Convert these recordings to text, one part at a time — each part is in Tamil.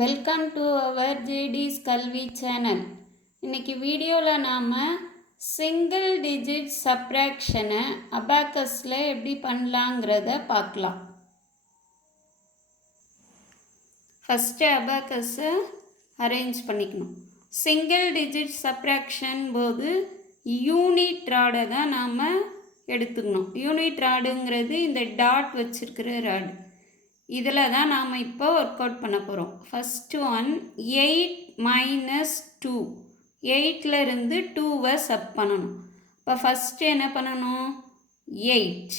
வெல்கம் டு அவர் ஜேடிஸ் கல்வி சேனல். இன்னைக்கு வீடியோவில் நாம் சிங்கிள் டிஜிட் சப்ராக்ஷனை அபாக்கஸில் எப்படி பண்ணலாங்கிறத பார்க்கலாம். ஃபஸ்ட்டு அபாக்கஸை அரேஞ்ச் பண்ணிக்கணும். சிங்கிள் டிஜிட் சப்ராக்ஷன் போது யூனிட் ராடை தான் நாம் எடுத்துக்கணும். யூனிட் ராடுங்கிறது இந்த டாட் வச்சுருக்கிற ராடு. இதில் தான் நாம் இப்போ ஒர்க் அவுட் பண்ண போகிறோம். First one 8 minus 2. 8லேருந்து 2வை சப் பண்ணணும். இப்போ ஃபஸ்ட்டு என்ன பண்ணணும்? 8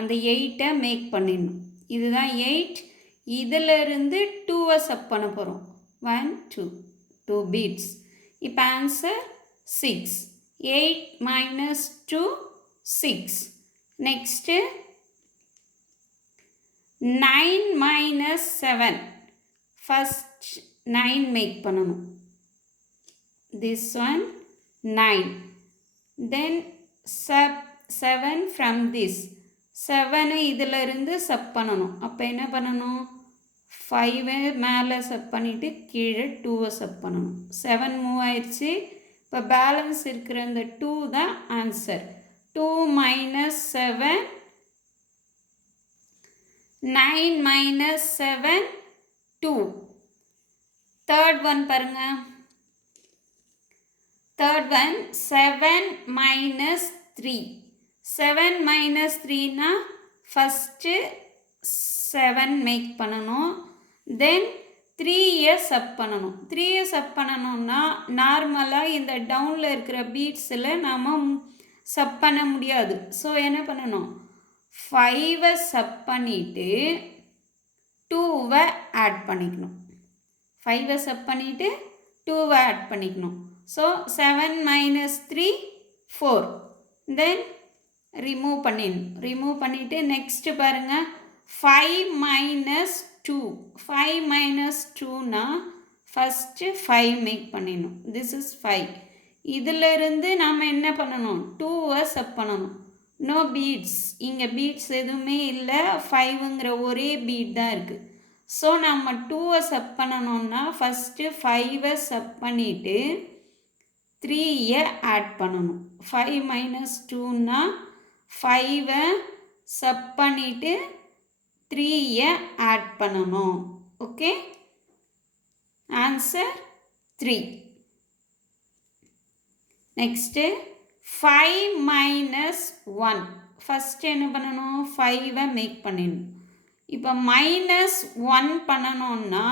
அந்த 8ஐ மேக் பண்ணிடணும். இதுதான் 8. இதிலிருந்து 2வை சப் பண்ண போகிறோம். 1 2 பீட்ஸ். இப்போ answer 6. 8 minus 2 6. Next 9 minus 7. First 9 make பண்ணணும். This one 9. Then sub 7 from this. 7 இதிலிருந்து sub பண்ணணும். அப்போ என்ன பண்ணணும்? 5 மேலே sub பண்ணிட்டு கீழே 2 sub பண்ணணும். 7 மூவ் ஆயிடுச்சு. இப்போ பேலன்ஸ் இருக்கிற அந்த 2 தான் answer. 2 minus 7. 9 minus 7 2. Third one பாருங்க. Third one 7 minus 3. 7 minus 3 னா first 7 make பண்ணணும். Then 3 சப் பண்ணணும். 3 சப் பண்ணணும்னா நார்மலாக இந்த டவுனில் இருக்கிற பீட்ஸில் நாம் சப் பண்ண முடியாது. ஸோ என்ன பண்ணணும்? 5 சப் பண்ணிவிட்டு 2வை ஆட் பண்ணிக்கணும். 5 சப் பண்ணிவிட்டு 2வை ஆட் பண்ணிக்கணும். So 7 minus 3 4. தென் ரிமூவ் பண்ணிடணும். ரிமூவ் பண்ணிவிட்டு நெக்ஸ்ட்டு பாருங்கள் 5 minus 2. 5 minus 2னா ஃபஸ்ட்டு 5 மேக் பண்ணிடணும். This is 5. இதிலிருந்து நாம் என்ன பண்ணணும்? 2வை சப் பண்ணணும். No beads. இங்கே பீட்ஸ் எதுவுமே இல்லை. 5ங்கிற ஒரே பீட் தான் இருக்குது. ஸோ நம்ம 2வை சப் பண்ணணும்னா ஃபஸ்ட்டு 5வை சப் பண்ணிவிட்டு 3யை ஆட் பண்ணணும். 5 மைனஸ் 2னா 5வை சப் பண்ணிவிட்டு 3யை ஆட் பண்ணணும். Okay, answer 3. Next 5 minus 1. First என்ன பண்ணணும்? 5வை மேக் பண்ணிடணும். இப்போ மைனஸ் 1 பண்ணணும்னா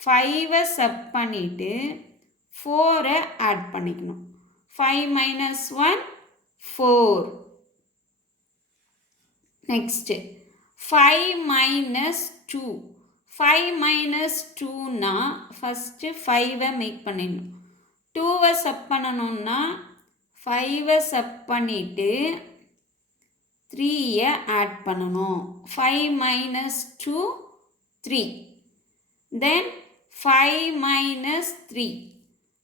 5வை சப் பண்ணிவிட்டு 4யை ஆட் பண்ணிக்கணும். 5 மைனஸ் 1 4. Next 5 minus 2. 5 மைனஸ் 2னா ஃபஸ்ட்டு 5வை மேக் பண்ணிடணும். 2வை சப் பண்ணணும்னா 5வை சப் பண்ணிவிட்டு 3யை ஆட் பண்ணணும். 5 மைனஸ் 2 3. Then 5 minus 3.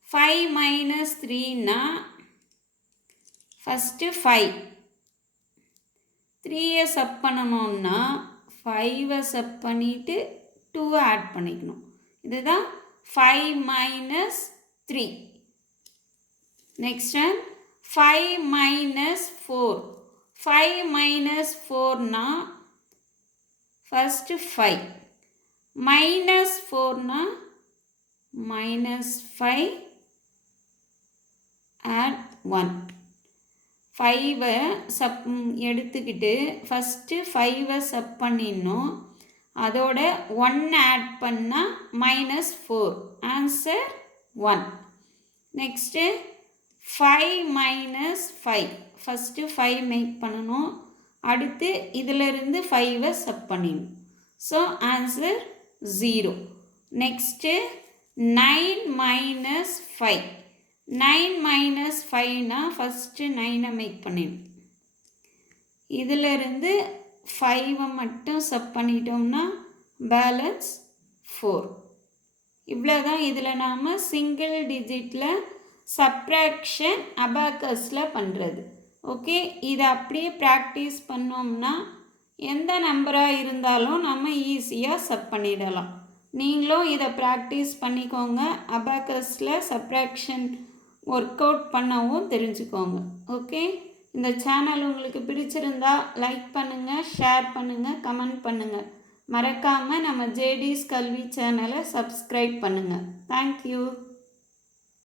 5 மைனஸ் 3னா ஃபஸ்ட்டு 5. 3யை சப் பண்ணணும்னா 5வை சப் பண்ணிவிட்டு 2வை ஆட் பண்ணிக்கணும். இதுதான் 5 minus 3. Next one 5 minus 4. 5 minus 4னா ஃபஸ்ட்டு 5. minus 4னா minus 5 add 1. 5வை சப் எடுத்துக்கிட்டு ஃபஸ்ட்டு 5வை சப் பண்ணிடணும். அதோட 1 ஆட் பண்ணால் minus 4. Answer 1. Next 5 minus 5. First 5 make பண்ணணும். அடுத்து இதிலிருந்து 5வை சப் பண்ணிடணும். So answer 0. Next 9 minus 5. 9 minus 5னா ஃபஸ்ட்டு 9வை மேக் பண்ணிடணும். இதிலிருந்து 5வை மட்டும் சப் பண்ணிட்டோம்னா பேலன்ஸ் 4. இவ்வளோ தான். இதில் நாம் சிங்கிள் டிஜிட்டில் சப்ராக்ஷன் அபாக்கஸில் பண்ணுறது. ஓகே, இதை அப்படியே ப்ராக்டிஸ் பண்ணோம்னா எந்த நம்பராக இருந்தாலும் நம்ம ஈஸியாக சப் பண்ணிடலாம். நீங்களும் இதை ப்ராக்டிஸ் பண்ணிக்கோங்க. அபாக்கஸில் சப்ராக்ஷன் ஒர்க் அவுட் பண்ணவும் தெரிஞ்சுக்கோங்க. ஓகே, இந்த சேனல் உங்களுக்கு பிடிச்சிருந்தா லைக் பண்ணுங்கள், ஷேர் பண்ணுங்கள், கமெண்ட் பண்ணுங்கள். மறக்காமல் நம்ம ஜேடிஸ் கல்வி சேனலை சப்ஸ்கிரைப் பண்ணுங்கள். தேங்க்யூ.